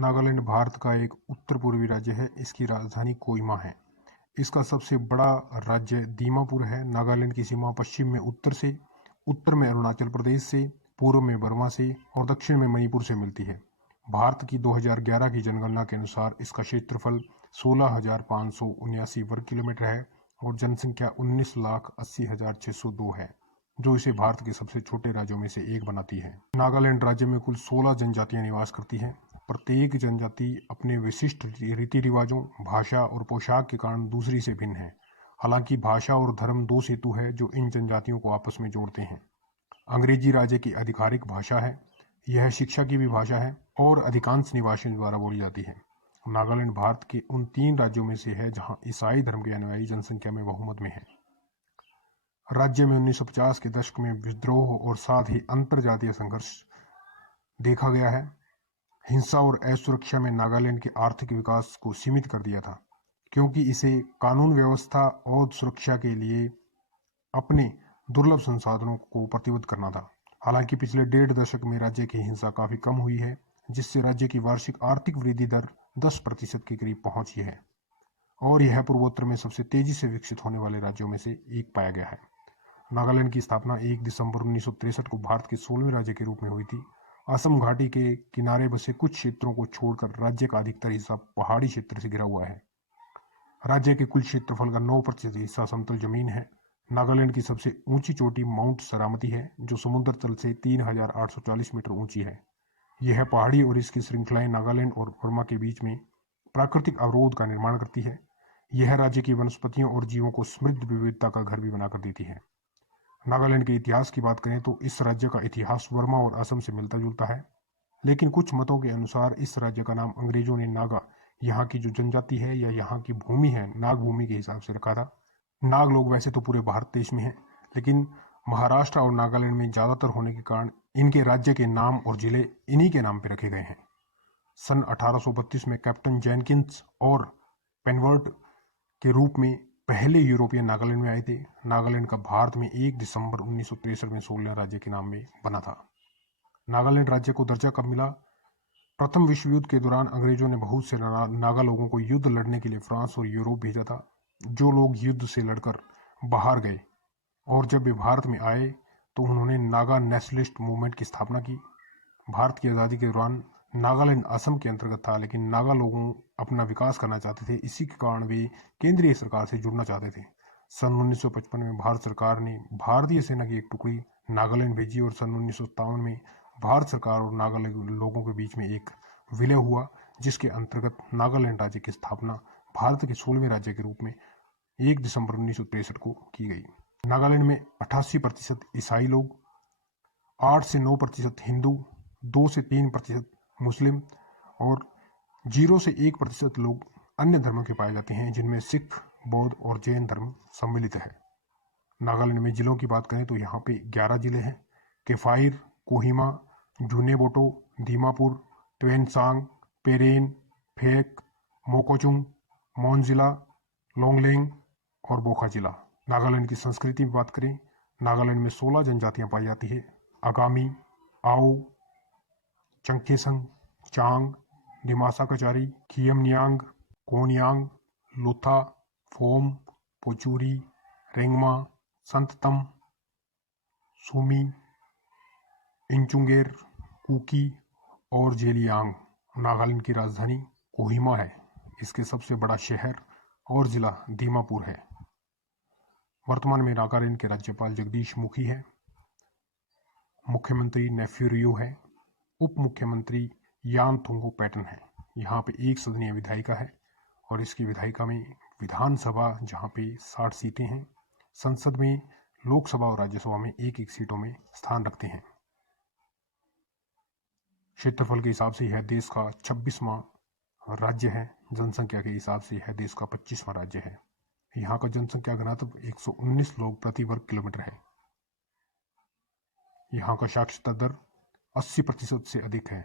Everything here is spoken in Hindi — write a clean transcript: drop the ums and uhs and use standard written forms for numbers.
नागालैंड भारत का एक उत्तर पूर्वी राज्य है। इसकी राजधानी कोहिमा है। इसका सबसे बड़ा राज्य दीमापुर है। नागालैंड की सीमा पश्चिम में उत्तर में अरुणाचल प्रदेश से, पूर्व में बर्मा से और दक्षिण में मणिपुर से मिलती है। भारत की 2011 की जनगणना के अनुसार इसका क्षेत्रफल 16,579 वर्ग किलोमीटर है और जनसंख्या 19,80,602 है, जो इसे भारत के सबसे छोटे राज्यों में से एक बनाती है। नागालैंड राज्य में कुल 16 जनजातियां निवास करती हैं। प्रत्येक जनजाति अपने विशिष्ट रीति रिवाजों, भाषा और पोशाक के कारण दूसरी से भिन्न है। हालांकि भाषा और धर्म दो सेतु है जो इन जनजातियों को आपस में जोड़ते हैं। अंग्रेजी राज्य की आधिकारिक भाषा है। यह शिक्षा की भी भाषा है और अधिकांश निवासियों द्वारा बोली जाती है। नागालैंड भारत के उन 3 राज्यों में से है जहां ईसाई धर्म के अनुयायी जनसंख्या में बहुमत में है। राज्य में 1950 के दशक में विद्रोह और साथ ही अंतर जातीय संघर्ष देखा गया है। हिंसा और असुरक्षा में नागालैंड के आर्थिक विकास को सीमित कर दिया था, क्योंकि इसे कानून व्यवस्था और सुरक्षा के लिए अपने दुर्लभ संसाधनों को प्रतिबद्ध करना था। हालांकि पिछले 1.5 दशक में राज्य की हिंसा काफी कम हुई है, जिससे राज्य की वार्षिक आर्थिक वृद्धि दर 10% के करीब पहुंची है और यह पूर्वोत्तर में सबसे तेजी से विकसित होने वाले राज्यों में से एक पाया गया है। नागालैंड की स्थापना 1 दिसंबर 1963 को भारत के 16वें राज्य के रूप में हुई थी। असम घाटी के किनारे बसे कुछ क्षेत्रों को छोड़कर राज्य का अधिकतर हिस्सा पहाड़ी क्षेत्र से घिरा हुआ है। राज्य के कुल क्षेत्रफल का 9% हिस्सा समतल जमीन है। नागालैंड की सबसे ऊंची चोटी माउंट सरामती है, जो समुद्र तल से 3,840 मीटर ऊंची है। यह पहाड़ी और इसकी श्रृंखलाएं नागालैंड और बर्मा के बीच में प्राकृतिक अवरोध का निर्माण करती है। यह राज्य की वनस्पतियों और जीवों को समृद्ध विविधता का घर भी बनाकर देती है। नागालैंड के इतिहास की बात करें तो इस राज्य का इतिहास बर्मा और असम से मिलता जुलता है, लेकिन कुछ मतों के अनुसार इस राज्य का नाम अंग्रेजों ने नागा, यहाँ की जो जनजाति है या यहाँ की भूमि है, नाग भूमि के हिसाब से रखा था। नाग लोग वैसे तो पूरे भारत देश में हैं, लेकिन महाराष्ट्र और नागालैंड में ज़्यादातर होने के कारण इनके राज्य के नाम और जिले इन्हीं के नाम पर रखे गए हैं। सन 1832 में कैप्टन जेनकिंस और पेनवर्ट के रूप में पहले यूरोपियन नागालैंड में आए थे। नागालैंड का भारत में 1 दिसंबर 1963 में 16 राज्य के नाम में बना था। नागालैंड राज्य को दर्जा कब मिला? प्रथम विश्व युद्ध के दौरान अंग्रेजों ने बहुत से नागा लोगों को युद्ध लड़ने के लिए फ्रांस और यूरोप भेजा था। जो लोग युद्ध से लड़कर बाहर गए और जब वे भारत में आए तो उन्होंने नागा नेशनलिस्ट मूवमेंट की स्थापना की। भारत की आज़ादी के दौरान नागालैंड असम के अंतर्गत था, लेकिन नागा लोगों अपना विकास करना चाहते थे। इसी के कारण वे केंद्रीय सरकार से जुड़ना चाहते थे। सन 1955 में भारत सरकार ने भारतीय सेना की एक टुकड़ी नागालैंड भेजी और सन 1957 में भारत सरकार और नागालैंड लोगों के बीच में एक विलय हुआ, जिसके अंतर्गत नागालैंड राज्य की स्थापना भारत के 16वें राज्य के रूप में 1 दिसंबर 1963 को की गई। नागालैंड में 88% ईसाई लोग, 8 से 9% हिंदू, 2 से 3% मुस्लिम और 0 से 1% लोग अन्य धर्मों के पाए जाते हैं, जिनमें सिख, बौद्ध और जैन धर्म सम्मिलित है। नागालैंड में जिलों की बात करें तो यहाँ पे 11 जिले हैं। केफाइर, कोहिमा, जुनेबोटो, दीमापुर, ट्वेनसांग, पेरेन, फेक, मोकोचुंग, मोनजिला, लोंगलेंग और बोखा जिला। नागालैंड की संस्कृति की बात करें, नागालैंड में 16 जनजातियां पाई जाती है। आगामी, आओ, चंखेसंग, चांग, दिमासा कचारी, खियमनियांग, कोनियांग, लुथा, फोम, पोचुरी, रेंगमा, संततम, सुमी, इंचुंगेर, कुकी और जेलियांग। नागालैंड की राजधानी कोहिमा है। इसके सबसे बड़ा शहर और जिला दीमापुर है। वर्तमान में नागालैंड के राज्यपाल जगदीश मुखी है। मुख्यमंत्री नेफ्यू रियो है। उप मुख्यमंत्री यानथुंगो पैटर्न है। यहाँ पे एक सदनीय विधायिका है और इसकी विधायिका में विधानसभा जहाँ पे 60 सीटें हैं, संसद में लोकसभा और राज्यसभा में एक एक सीटों में स्थान रखते हैं। क्षेत्रफल के हिसाब से यह देश का 26वां राज्य है। जनसंख्या के हिसाब से यह देश का 25वां राज्य है। यहाँ का जनसंख्या घनत्व 119 लोग प्रति वर्ग किलोमीटर है। यहाँ का साक्षरता दर 80% से अधिक है।